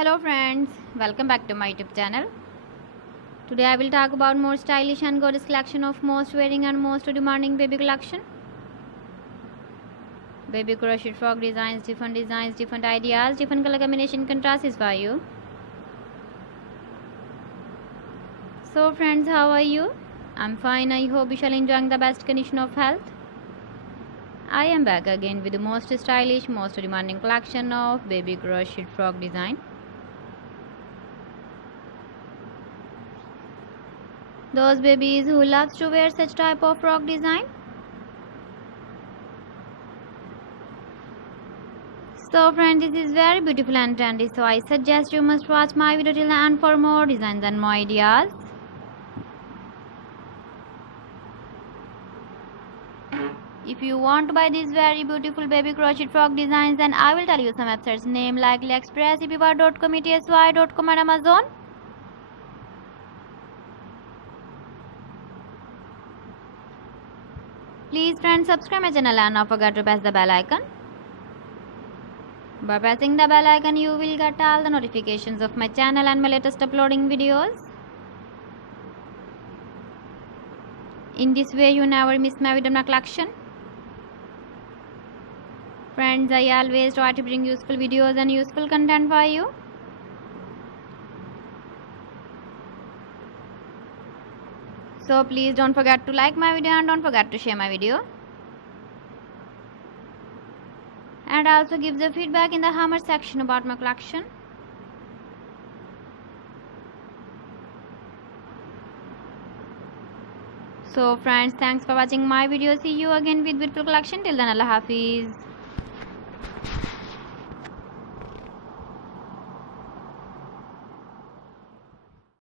Hello friends, welcome back to my YouTube channel. Today I will talk about more stylish and gorgeous collection of most wearing and most demanding baby collection. Baby crochet frock designs, different ideas, different color combination contrasts for you. So friends, how are you? I'm fine. I hope you shall enjoying the best condition of health. I am back again with the most stylish, most demanding collection of baby crochet frock design. Those babies who loves to wear such type of frock design. So friends, this is very beautiful and trendy, so I suggest you must watch my video till the end for more designs and more ideas. If you want to buy these very beautiful baby crochet frock designs, then I will tell you some websites name like AliExpress, eBay.com, ETSY.com and Amazon. Please friends, subscribe my channel and not forget to press the bell icon. By pressing the bell icon, you will get all the notifications of my channel and my latest uploading videos. In this way, you never miss my video collection. Friends, I always try to bring useful videos and useful content for you. So please don't forget to like my video and don't forget to share my video. And also give the feedback in the comment section about my collection. So friends, thanks for watching my video. See you again with beautiful collection. Till then, Allah Hafiz.